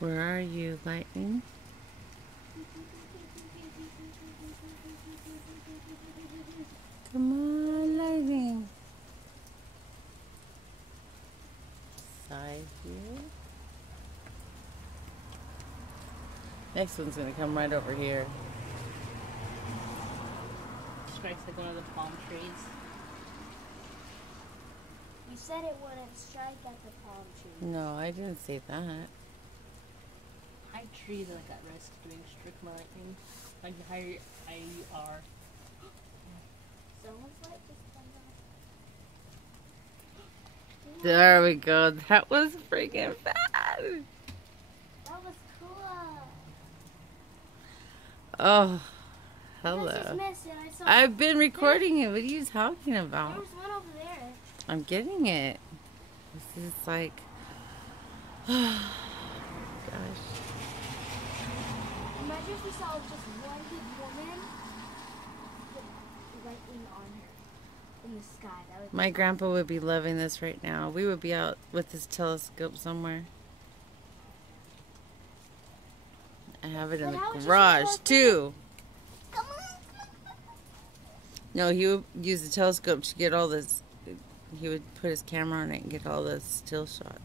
Where are you, lightning? Come on, lightning. Side here. Next one's gonna come right over here. Strikes like one of the palm trees. You said it wouldn't strike at the palm tree. No, I didn't say that. High trees are like at risk of doing strict lightning. Like the higher you are. Someone's light just turned off. There we go. That was freaking bad. That was cool. Oh, I just hello. missed it. I saw I've been recording it. What are you talking there about? was one over there. I'm getting it. This is like, gosh. Imagine if we saw just one big woman with lightning on her in the sky. That would be My grandpa would be loving this right now. We would be out with his telescope somewhere. I have it in But how would the you garage see the too. Come on. No, he would use the telescope to get all this. He would put his camera on it and get all the still shots.